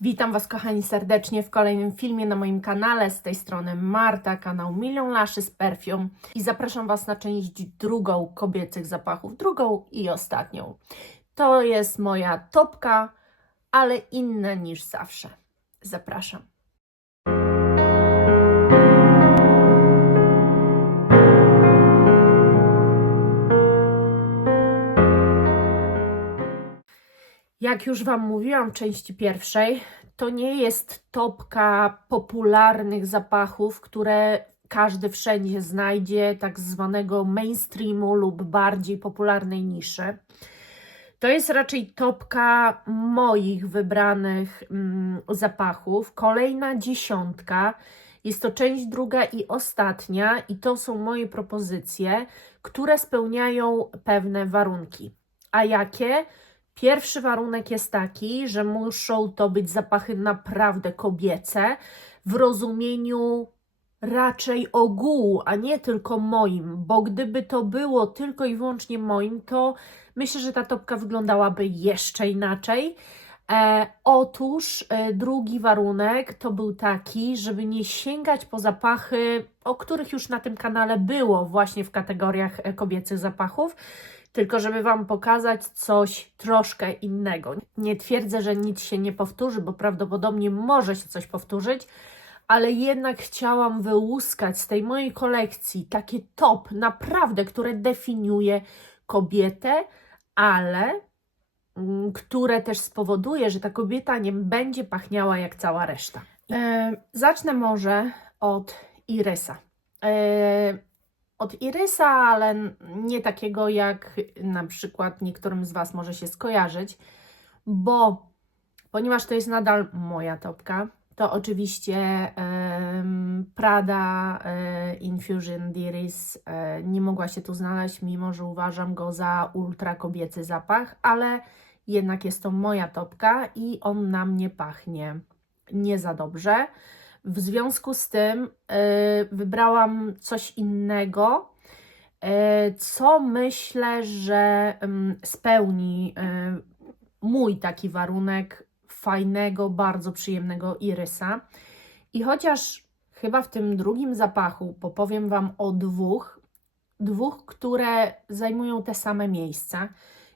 Witam Was, kochani, serdecznie w kolejnym filmie na moim kanale. Z tej strony Marta, kanał Milion Lashes Perfume i zapraszam Was na część drugą kobiecych zapachów, drugą i ostatnią. To jest moja topka, ale inna niż zawsze. Zapraszam. Jak już Wam mówiłam w części pierwszej, to nie jest topka popularnych zapachów, które każdy wszędzie znajdzie, tak zwanego mainstreamu lub bardziej popularnej niszy. To jest raczej topka moich wybranych zapachów. Kolejna dziesiątka. Jest to część druga i ostatnia i to są moje propozycje, które spełniają pewne warunki. A jakie? Pierwszy warunek jest taki, że muszą to być zapachy naprawdę kobiece, w rozumieniu raczej ogółu, a nie tylko moim, bo gdyby to było tylko i wyłącznie moim, to myślę, że ta topka wyglądałaby jeszcze inaczej. Otóż drugi warunek to był taki, żeby nie sięgać po zapachy, o których już na tym kanale było właśnie w kategoriach kobiecych zapachów, tylko żeby Wam pokazać coś troszkę innego. Nie twierdzę, że nic się nie powtórzy, bo prawdopodobnie może się coś powtórzyć, ale jednak chciałam wyłuskać z tej mojej kolekcji takie top, naprawdę, które definiuje kobietę, ale które też spowoduje, że ta kobieta nie będzie pachniała jak cała reszta. Zacznę może od Irysa. Od Irysa, ale nie takiego, jak na przykład niektórym z Was może się skojarzyć, ponieważ to jest nadal moja topka, to oczywiście Prada Infusion d'Iris nie mogła się tu znaleźć, mimo że uważam go za ultra kobiecy zapach, ale jednak jest to moja topka i on na mnie pachnie nie za dobrze. W związku z tym wybrałam coś innego, co myślę, że spełni mój taki warunek fajnego, bardzo przyjemnego irysa. I chociaż chyba w tym drugim zapachu popowiem Wam o dwóch, które zajmują te same miejsca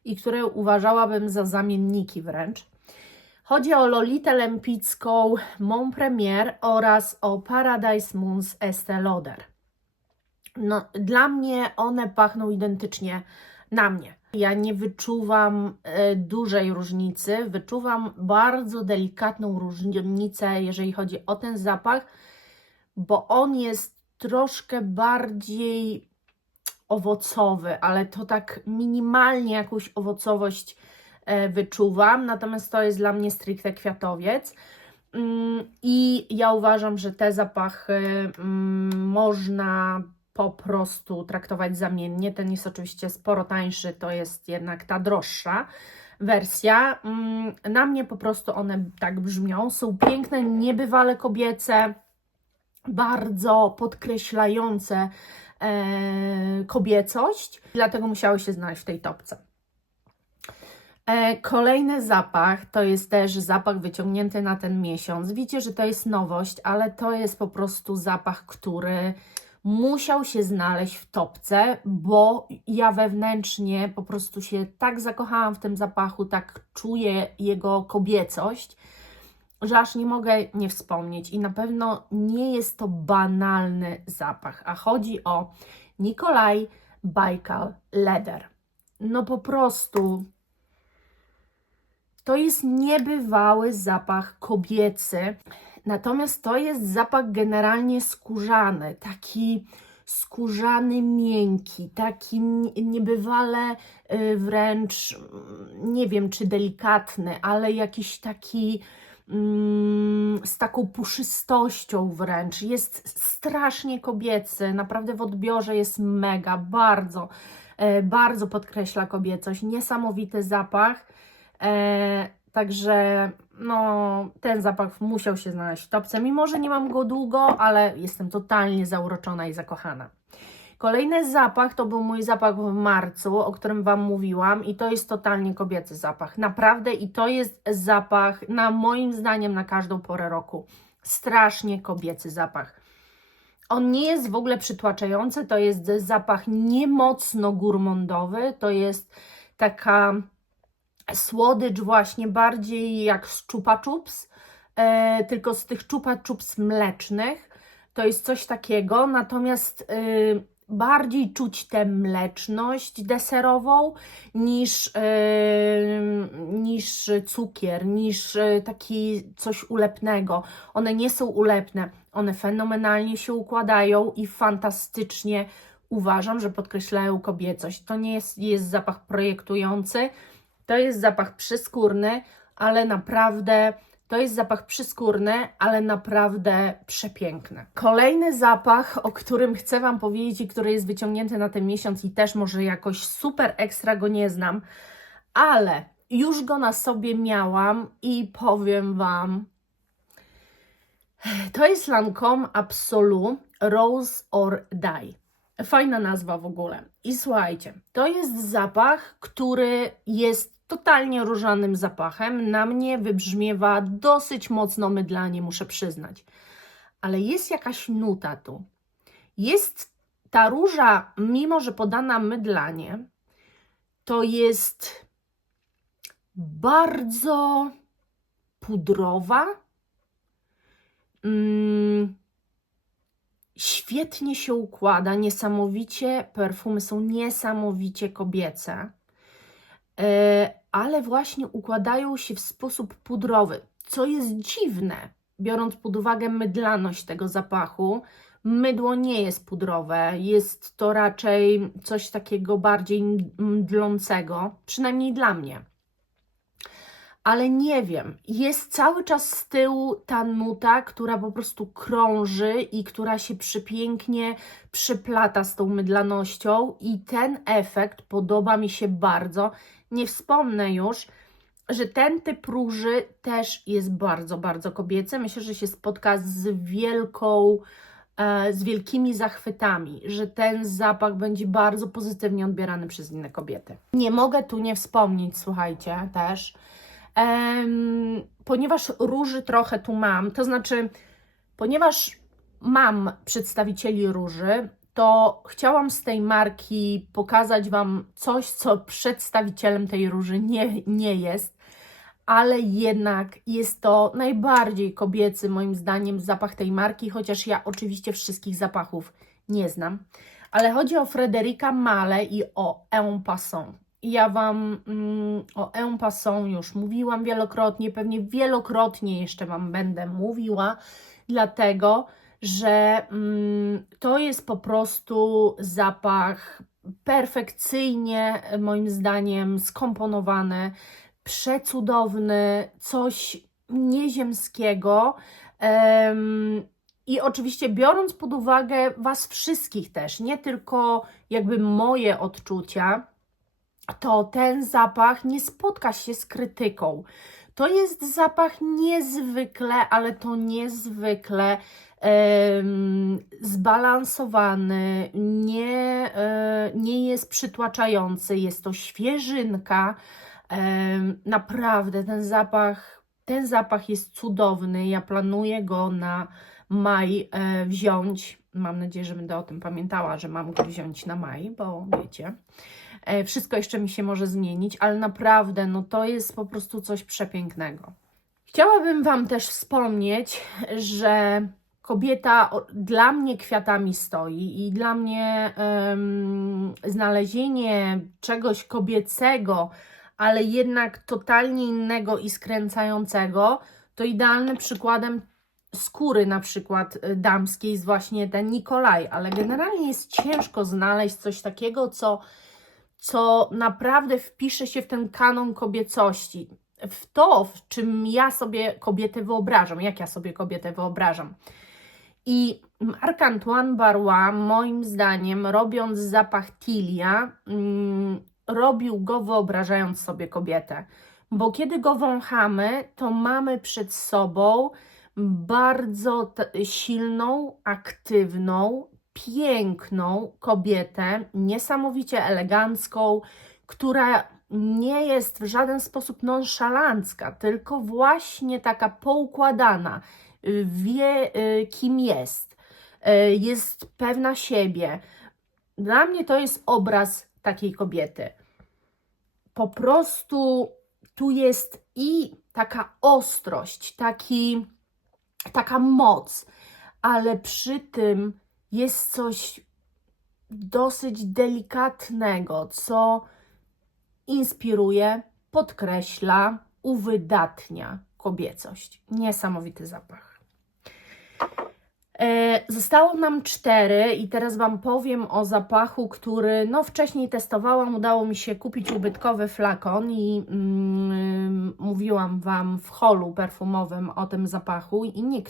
i które uważałabym za zamienniki wręcz. Chodzi o Lolitę Lempicką Mon Premier oraz o Paradise Moons Estée Lauder. No, dla mnie one pachną identycznie na mnie. Ja nie wyczuwam dużej różnicy, wyczuwam bardzo delikatną różnicę, jeżeli chodzi o ten zapach, bo on jest troszkę bardziej owocowy, ale to tak minimalnie jakąś owocowość wyczuwam, natomiast to jest dla mnie stricte kwiatowiec. I ja uważam, że te zapachy można po prostu traktować zamiennie. Ten jest oczywiście sporo tańszy, to jest jednak ta droższa wersja. Na mnie po prostu one tak brzmią. Są piękne, niebywale kobiece, bardzo podkreślające kobiecość, dlatego musiały się znaleźć w tej topce. Kolejny zapach to jest też zapach wyciągnięty na ten miesiąc. Wiecie, że to jest nowość, ale to jest po prostu zapach, który musiał się znaleźć w topce, bo ja wewnętrznie po prostu się tak zakochałam w tym zapachu, tak czuję jego kobiecość, że aż nie mogę nie wspomnieć. I na pewno nie jest to banalny zapach, a chodzi o Nikolaj Baikal Leather. No po prostu to jest niebywały zapach kobiecy, natomiast to jest zapach generalnie skórzany, taki skórzany, miękki, taki niebywale wręcz, nie wiem czy delikatny, ale jakiś taki z taką puszystością wręcz. Jest strasznie kobiecy, naprawdę w odbiorze jest mega, bardzo podkreśla kobiecość, niesamowity zapach. Także no, ten zapach musiał się znaleźć w topce, mimo że nie mam go długo, ale jestem totalnie zauroczona i zakochana. Kolejny zapach to był mój zapach w marcu, o którym Wam mówiłam i to jest totalnie kobiecy zapach. Naprawdę i to jest zapach, moim zdaniem, na każdą porę roku. Strasznie kobiecy zapach. On nie jest w ogóle przytłaczający, to jest zapach niemocno gurmondowy, to jest taka słodycz właśnie bardziej jak z Chupa Chups, tylko z tych Chupa Chups mlecznych. To jest coś takiego, natomiast bardziej czuć tę mleczność deserową niż cukier, niż taki coś ulepnego. One nie są ulepne, one fenomenalnie się układają i fantastycznie uważam, że podkreślają kobiecość. To nie jest zapach projektujący, to jest zapach przyskórny, ale naprawdę to jest zapach przyskórny, ale naprawdę przepiękny. Kolejny zapach, o którym chcę Wam powiedzieć i który jest wyciągnięty na ten miesiąc i też może jakoś super ekstra go nie znam, ale już go na sobie miałam i powiem Wam, to jest Lancôme Absolu Rose or Die. Fajna nazwa w ogóle. I słuchajcie, to jest zapach, który jest totalnie różanym zapachem. Na mnie wybrzmiewa dosyć mocno mydlanie, muszę przyznać. Ale jest jakaś nuta tu. Jest ta róża, mimo że podana mydlanie, to jest bardzo pudrowa. Świetnie się układa, niesamowicie, perfumy są niesamowicie kobiece, ale właśnie układają się w sposób pudrowy, co jest dziwne, biorąc pod uwagę mydlaność tego zapachu. Mydło nie jest pudrowe, jest to raczej coś takiego bardziej mdlącego, przynajmniej dla mnie. Ale nie wiem, jest cały czas z tyłu ta nuta, która po prostu krąży i która się przepięknie przyplata z tą mydlanością i ten efekt podoba mi się bardzo. Nie wspomnę już, że ten typ róży też jest bardzo, bardzo kobiecy. Myślę, że się spotka z wielkimi zachwytami, że ten zapach będzie bardzo pozytywnie odbierany przez inne kobiety. Nie mogę tu nie wspomnieć, słuchajcie, też, ponieważ róży trochę tu mam, to znaczy, ponieważ mam przedstawicieli róży, to chciałam z tej marki pokazać Wam coś, co przedstawicielem tej róży nie jest, ale jednak jest to najbardziej kobiecy, moim zdaniem, zapach tej marki, chociaż ja oczywiście wszystkich zapachów nie znam, ale chodzi o Frédérica Malle i o En Passant. Ja Wam o En Passant już mówiłam wielokrotnie, pewnie wielokrotnie jeszcze Wam będę mówiła, dlatego, że to jest po prostu zapach perfekcyjnie, moim zdaniem, skomponowany, przecudowny, coś nieziemskiego. I oczywiście biorąc pod uwagę Was wszystkich też, nie tylko jakby moje odczucia, to ten zapach nie spotka się z krytyką. To jest zapach niezwykle, ale to niezwykle zbalansowany, nie jest przytłaczający, jest to świeżynka. Naprawdę ten zapach jest cudowny. Ja planuję go na maj wziąć. Mam nadzieję, że będę o tym pamiętała, że mam go wziąć na maj, bo wiecie, wszystko jeszcze mi się może zmienić, ale naprawdę, no to jest po prostu coś przepięknego. Chciałabym Wam też wspomnieć, że kobieta dla mnie kwiatami stoi i dla mnie znalezienie czegoś kobiecego, ale jednak totalnie innego i skręcającego, to idealnym przykładem skóry na przykład damskiej jest właśnie ten Nicolai, ale generalnie jest ciężko znaleźć coś takiego, co naprawdę wpisze się w ten kanon kobiecości, w to, w czym ja sobie kobietę wyobrażam, jak ja sobie kobietę wyobrażam. I Marc-Antoine Barrois, moim zdaniem, robiąc zapach Tilia, robił go wyobrażając sobie kobietę, bo kiedy go wąchamy, to mamy przed sobą bardzo silną, aktywną, piękną kobietę, niesamowicie elegancką, która nie jest w żaden sposób nonszalancka, tylko właśnie taka poukładana, wie kim jest pewna siebie. Dla mnie to jest obraz takiej kobiety. Po prostu tu jest i taka ostrość, taka moc, ale przy tym jest coś dosyć delikatnego, co inspiruje, podkreśla, uwydatnia kobiecość. Niesamowity zapach. Zostało nam 4 i teraz Wam powiem o zapachu, który wcześniej testowałam. Udało mi się kupić ubytkowy flakon i mówiłam Wam w holu perfumowym o tym zapachu i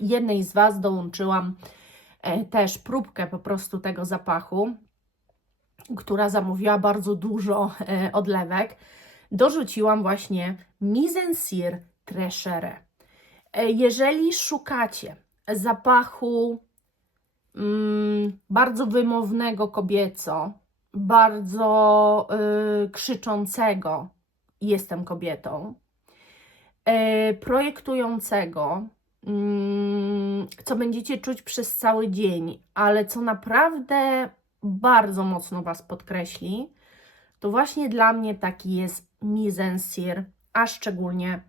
jednej z Was dołączyłam też próbkę po prostu tego zapachu, która zamówiła bardzo dużo odlewek. Dorzuciłam właśnie Mise en Cire Treasure. Jeżeli szukacie zapachu bardzo wymownego kobieco, bardzo krzyczącego jestem kobietą, projektującego, co będziecie czuć przez cały dzień, ale co naprawdę bardzo mocno Was podkreśli, to właśnie dla mnie taki jest Mise en Cire, a szczególnie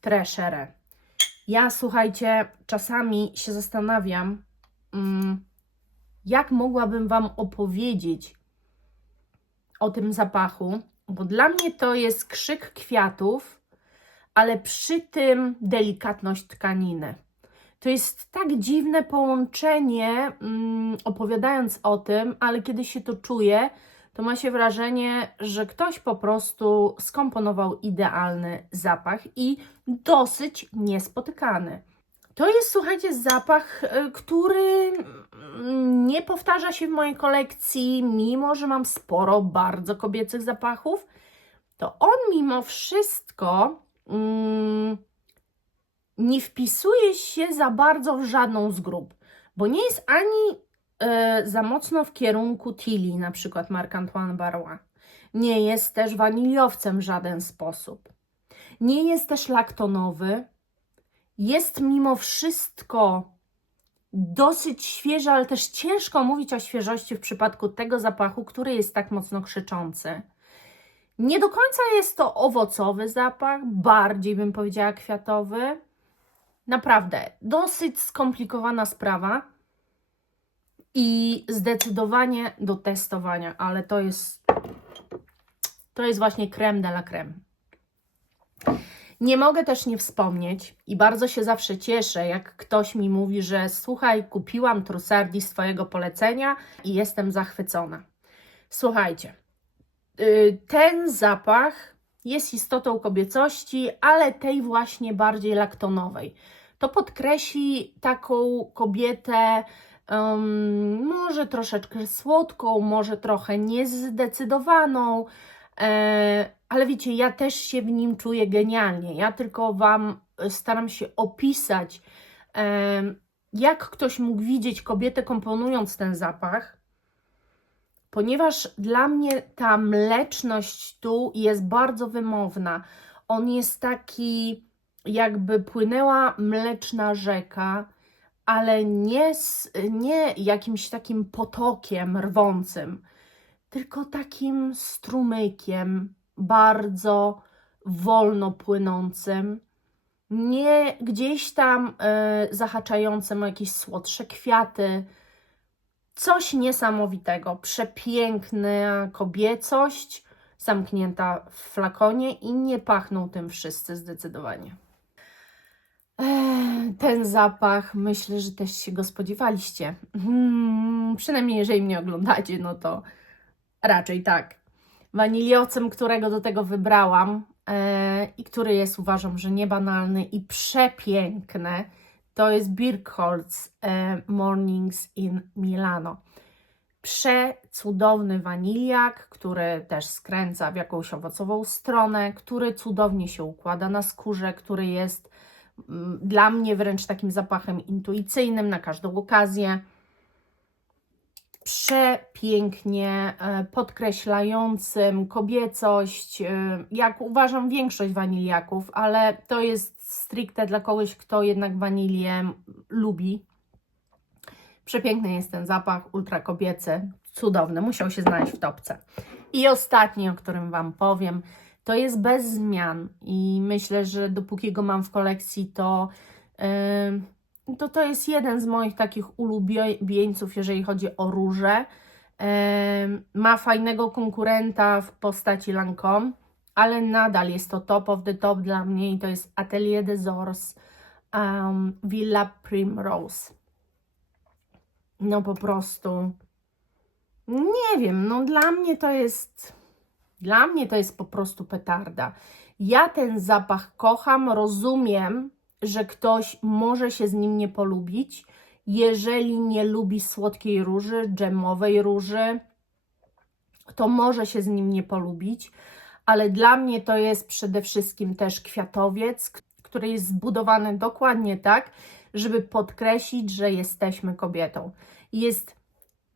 Treasure. Ja, słuchajcie, czasami się zastanawiam, jak mogłabym Wam opowiedzieć o tym zapachu, bo dla mnie to jest krzyk kwiatów, ale przy tym delikatność tkaniny. To jest tak dziwne połączenie, opowiadając o tym, ale kiedy się to czuje, to ma się wrażenie, że ktoś po prostu skomponował idealny zapach i dosyć niespotykany. To jest, słuchajcie, zapach, który nie powtarza się w mojej kolekcji, mimo że mam sporo bardzo kobiecych zapachów, to on mimo wszystko nie wpisuje się za bardzo w żadną z grup, bo nie jest ani za mocno w kierunku Tilly, na przykład Marc-Antoine Barrois. Nie jest też waniliowcem w żaden sposób. Nie jest też laktonowy. Jest mimo wszystko dosyć świeży, ale też ciężko mówić o świeżości w przypadku tego zapachu, który jest tak mocno krzyczący. Nie do końca jest to owocowy zapach, bardziej bym powiedziała kwiatowy. Naprawdę, dosyć skomplikowana sprawa i zdecydowanie do testowania, ale to jest właśnie crème de la crème. Nie mogę też nie wspomnieć i bardzo się zawsze cieszę, jak ktoś mi mówi, że słuchaj, kupiłam Trussardi z Twojego polecenia i jestem zachwycona. Słuchajcie, ten zapach jest istotą kobiecości, ale tej właśnie bardziej laktonowej. To podkreśli taką kobietę może troszeczkę słodką, może trochę niezdecydowaną, ale wiecie, ja też się w nim czuję genialnie. Ja tylko Wam staram się opisać, jak ktoś mógł widzieć kobietę komponując ten zapach, ponieważ dla mnie ta mleczność tu jest bardzo wymowna. On jest taki, jakby płynęła mleczna rzeka, ale nie jakimś takim potokiem rwącym, tylko takim strumykiem, bardzo wolno płynącym, nie gdzieś tam zahaczającym o jakieś słodsze kwiaty. Coś niesamowitego, przepiękna kobiecość, zamknięta w flakonie i nie pachną tym wszyscy zdecydowanie. Ten zapach, myślę, że też się go spodziewaliście. Przynajmniej jeżeli mnie oglądacie, no to raczej tak. Waniliowcem, którego do tego wybrałam i który jest, uważam, że niebanalny i przepiękny, to jest Birkholz Mornings in Milano. Przecudowny waniliak, który też skręca w jakąś owocową stronę, który cudownie się układa na skórze, który jest dla mnie wręcz takim zapachem intuicyjnym na każdą okazję. przepięknie podkreślającym kobiecość, jak uważam większość waniliaków, ale to jest stricte dla kogoś, kto jednak wanilię lubi. Przepiękny jest ten zapach, ultra kobiecy, cudowny, musiał się znaleźć w topce. I ostatni, o którym Wam powiem, to jest bez zmian i myślę, że dopóki go mam w kolekcji, to jest jeden z moich takich ulubieńców, jeżeli chodzi o róże. Ma fajnego konkurenta w postaci Lancôme, ale nadal jest to top of the top dla mnie i to jest Atelier des Ors Villa Primrose. No po prostu, nie wiem, no dla mnie to jest po prostu petarda. Ja ten zapach kocham, rozumiem, że ktoś może się z nim nie polubić, jeżeli nie lubi słodkiej róży, dżemowej róży, to może się z nim nie polubić, ale dla mnie to jest przede wszystkim też kwiatowiec, który jest zbudowany dokładnie tak, żeby podkreślić, że jesteśmy kobietą. Jest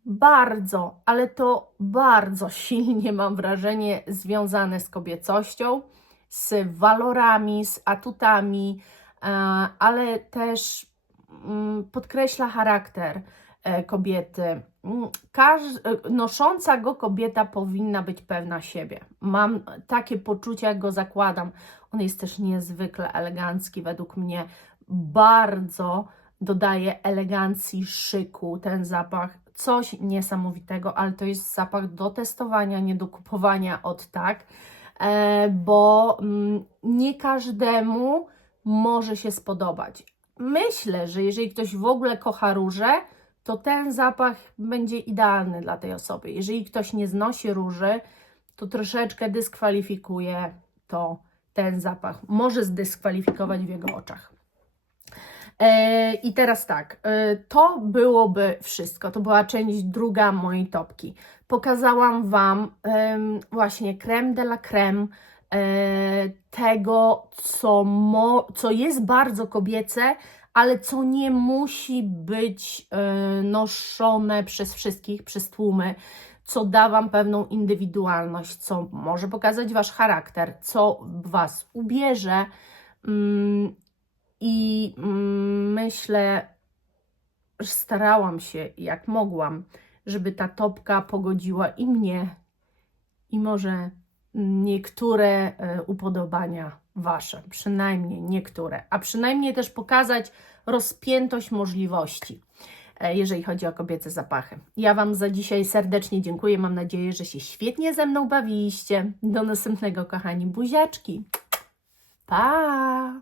bardzo, ale to bardzo silnie, mam wrażenie, związane z kobiecością, z walorami, z atutami, ale też podkreśla charakter kobiety. Nosząca go kobieta powinna być pewna siebie. Mam takie poczucie, jak go zakładam. On jest też niezwykle elegancki według mnie. Bardzo dodaje elegancji, szyku ten zapach. Coś niesamowitego, ale to jest zapach do testowania, nie do kupowania od tak, bo nie każdemu może się spodobać. Myślę, że jeżeli ktoś w ogóle kocha róże, to ten zapach będzie idealny dla tej osoby. Jeżeli ktoś nie znosi róży, to troszeczkę dyskwalifikuje to ten zapach. Może zdyskwalifikować w jego oczach. I teraz tak, to byłoby wszystko. To była część druga mojej topki. Pokazałam Wam właśnie crème de la crème tego, co jest bardzo kobiece, ale co nie musi być noszone przez wszystkich, przez tłumy, co da Wam pewną indywidualność, co może pokazać Wasz charakter, co Was ubierze. I myślę, że starałam się jak mogłam, żeby ta topka pogodziła i mnie, i może niektóre upodobania Wasze, przynajmniej niektóre, a przynajmniej też pokazać rozpiętość możliwości, jeżeli chodzi o kobiece zapachy. Ja Wam za dzisiaj serdecznie dziękuję, mam nadzieję, że się świetnie ze mną bawiliście. Do następnego, kochani, buziaczki. Pa!